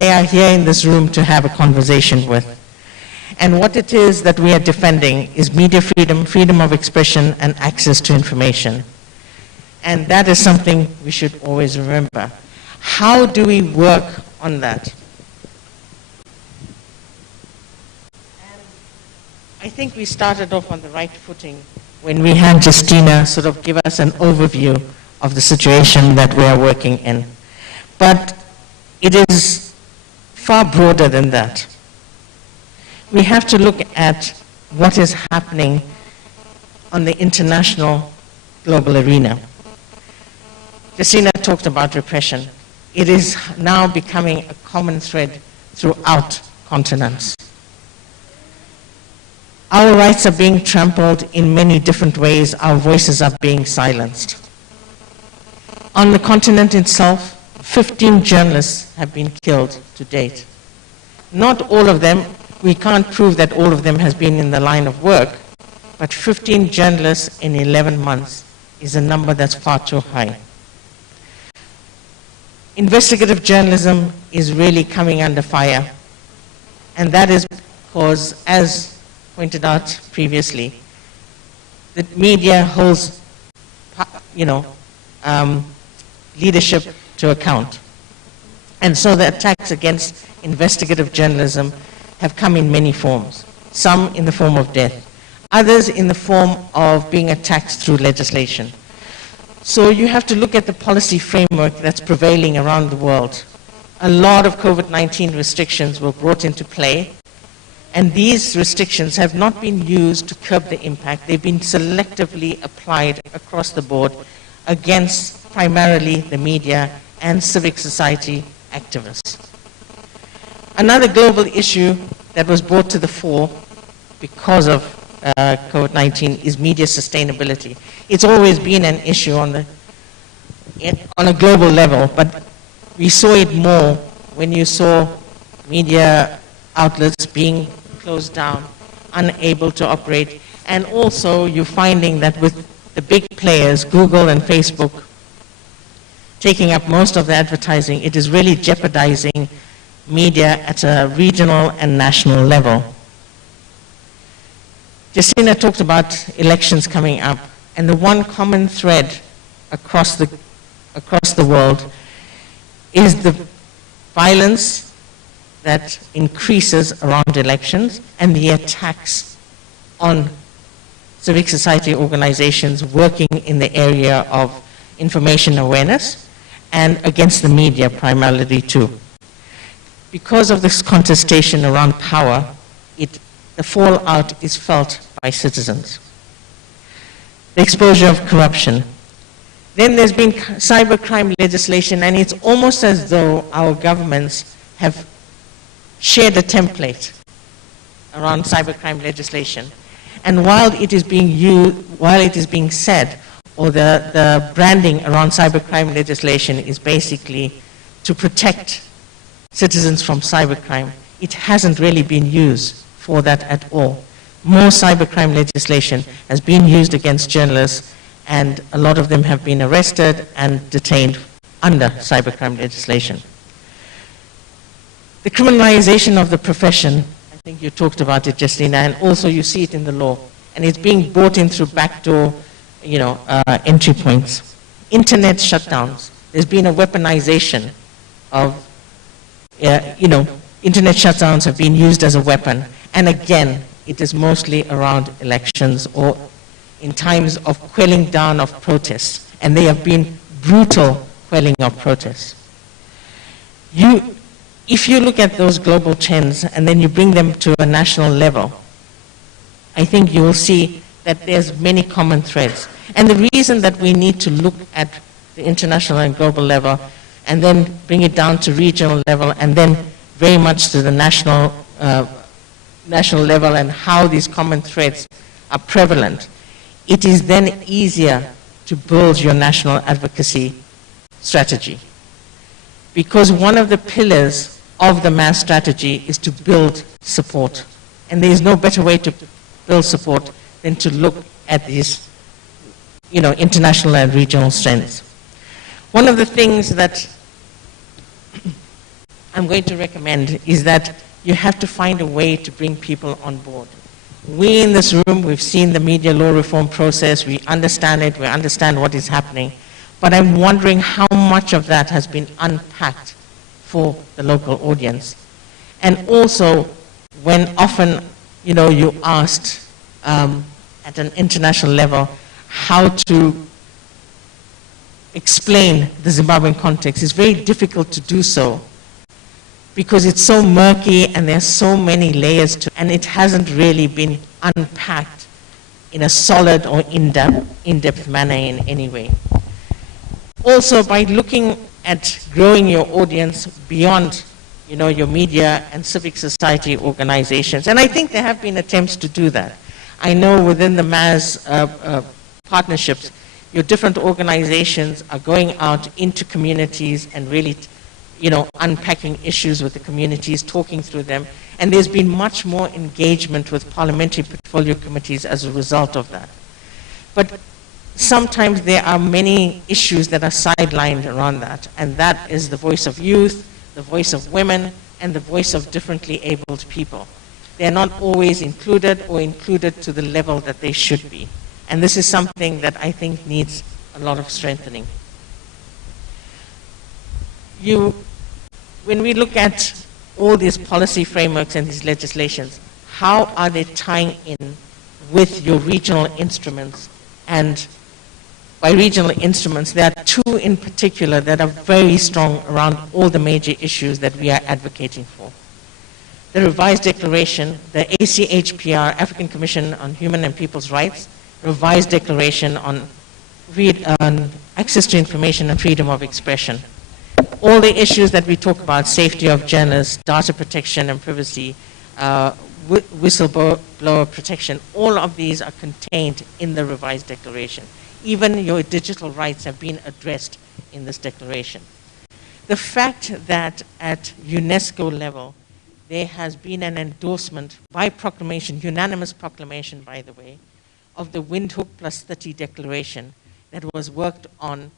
they are here in this room to have a conversation with. And what it is that we are defending is media freedom, freedom of expression, and access to information. And that is something we should always remember. How do we work on that? And I think we started off on the right footing when we had Justina sort of give us an overview of the situation that we are working in. But it is far broader than that. We have to look at what is happening on the international global arena. Justina talked about repression. It is now becoming a common thread throughout continents. Our rights are being trampled in many different ways. Our voices are being silenced. On the continent itself, 15 journalists have been killed to date. Not all of them, we can't prove that all of them has been in the line of work, but 15 journalists in 11 months is a number that's far too high. Investigative journalism is really coming under fire, and that is because, as pointed out previously, the media holds, leadership to account. And so the attacks against investigative journalism have come in many forms, some in the form of death, others in the form of being attacked through legislation. So you have to look at the policy framework that's prevailing around the world. A lot of COVID-19 restrictions were brought into play, and these restrictions have not been used to curb the impact. They've been selectively applied across the board against primarily the media and civic society activists. Another global issue that was brought to the fore because of COVID-19 is media sustainability. It's always been an issue on a global level, but we saw it more when you saw media outlets being closed down, unable to operate, and also you're finding that with the big players, Google and Facebook, taking up most of the advertising, it is really jeopardizing media at a regional and national level. Justina talked about elections coming up, and the one common thread across the world is the violence that increases around elections and the attacks on civic society organizations working in the area of information awareness and against the media primarily too. Because of this contestation around power, the fallout is felt by citizens. The exposure of corruption. Then there's been cybercrime legislation, and it's almost as though our governments have shared a template around cybercrime legislation. And while it is being used, while it is being said, or the branding around cybercrime legislation is basically to protect citizens from cybercrime, it hasn't really been used for that at all. More cybercrime legislation has been used against journalists, and a lot of them have been arrested and detained under cybercrime legislation. The criminalization of the profession, I think you talked about it, Justina, and also you see it in the law, and it's being brought in through backdoor, entry points. Internet shutdowns. There's been a weaponization of, internet shutdowns have been used as a weapon, and again, it is mostly around elections or in times of quelling down of protests, and they have been brutal quelling of protests. If you look at those global trends and then you bring them to a national level, I think you will see that there's many common threads. And the reason that we need to look at the international and global level and then bring it down to regional level and then very much to the national level and how these common threads are prevalent, it is then easier to build your national advocacy strategy. Because one of the pillars of the mass strategy is to build support. And there is no better way to build support than to look at these international and regional strengths. One of the things that I'm going to recommend is that you have to find a way to bring people on board. We in this room, we've seen the media law reform process, we understand it, we understand what is happening, but I'm wondering how much of that has been unpacked for the local audience. And also, when often, you asked at an international level how to explain the Zimbabwean context, it's very difficult to do so because it's so murky and there's so many layers to it, and it hasn't really been unpacked in a solid or in-depth manner in any way. Also, by looking at growing your audience beyond your media and civic society organizations, and I think there have been attempts to do that. I know within the MAS partnerships, your different organizations are going out into communities and really unpacking issues with the communities, talking through them, and there's been much more engagement with parliamentary portfolio committees as a result of that. But sometimes there are many issues that are sidelined around that, and that is the voice of youth, the voice of women, and the voice of differently abled people. They're not always included or included to the level that they should be. And this is something that I think needs a lot of strengthening. When we look at all these policy frameworks and these legislations, how are they tying in with your regional instruments? And by regional instruments, there are two in particular that are very strong around all the major issues that we are advocating for. The revised declaration, the ACHPR, African Commission on Human and People's Rights, revised declaration on access to information and freedom of expression. All the issues that we talk about, safety of journalists, data protection and privacy, whistleblower protection, all of these are contained in the revised declaration. Even your digital rights have been addressed in this declaration. The fact that at UNESCO level, there has been an endorsement by proclamation, unanimous proclamation, by the way, of the Windhoek Plus 30 declaration that was worked on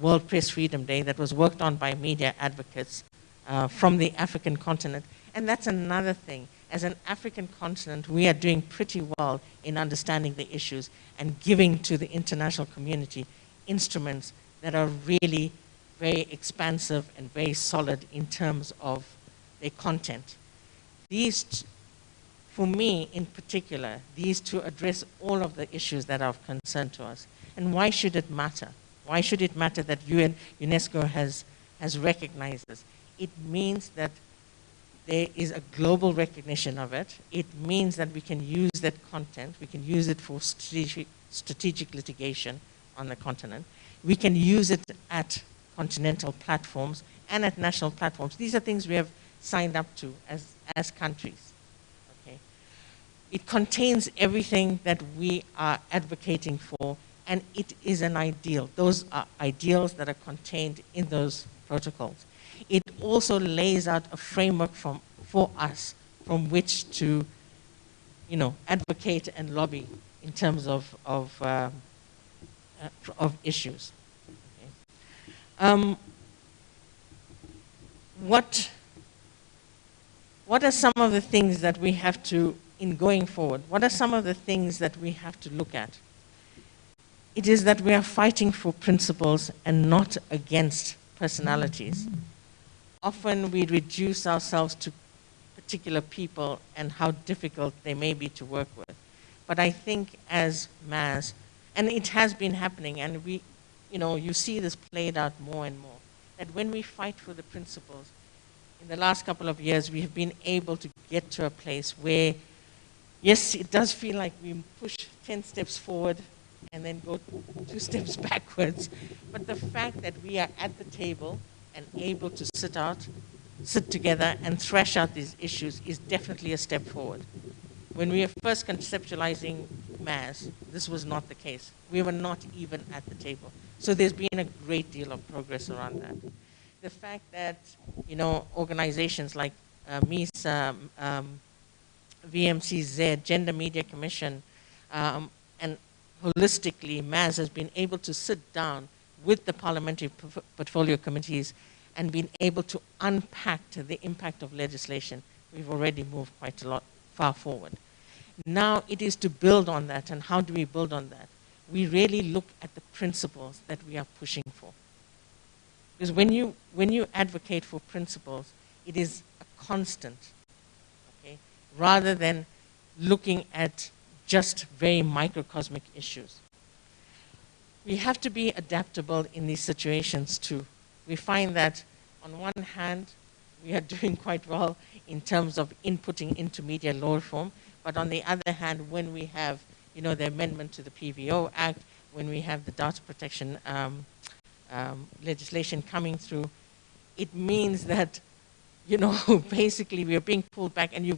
World Press Freedom Day, that was worked on by media advocates from the African continent. And that's another thing. As an African continent, we are doing pretty well in understanding the issues and giving to the international community instruments that are really very expansive and very solid in terms of their content. These, for me in particular, these two address all of the issues that are of concern to us. And why should it matter? Why should it matter that UNESCO has recognized this? It means that there is a global recognition of it. It means that we can use that content. We can use it for strategic litigation on the continent. We can use it at continental platforms and at national platforms. These are things we have signed up to as countries. Okay? It contains everything that we are advocating for, and it is an ideal. Those are ideals that are contained in those protocols. It also lays out a framework for us from which to, advocate and lobby in terms of issues. Okay. What are some of the things that we have to, in going forward, what are some of the things that we have to look at? It is that we are fighting for principles and not against personalities. Often we reduce ourselves to particular people and how difficult they may be to work with. But I think as MAS, and it has been happening, and you see this played out more and more, that when we fight for the principles, in the last couple of years, we have been able to get to a place where, yes, it does feel like we push 10 steps forward and then go 2 steps backwards. But the fact that we are at the table and able to sit together and thrash out these issues is definitely a step forward. When we were first conceptualizing MAS, this was not the case. We were not even at the table. So there's been a great deal of progress around that. The fact that, organizations like MISA, VMCZ, Gender Media Commission, and holistically, MAS has been able to sit down with the parliamentary portfolio committees and been able to unpack the impact of legislation, we've already moved quite a lot far forward. Now it is to build on that, and how do we build on that? We really look at the principles that we are pushing for. Because when you advocate for principles, it is a constant, okay, rather than looking at just very microcosmic issues. We have to be adaptable in these situations too. We find that on one hand, we are doing quite well in terms of inputting into media law reform, but on the other hand, when we have, you know, the amendment to the PVO Act, when we have the data protection legislation coming through, it means that, you know, basically we are being pulled back, and you've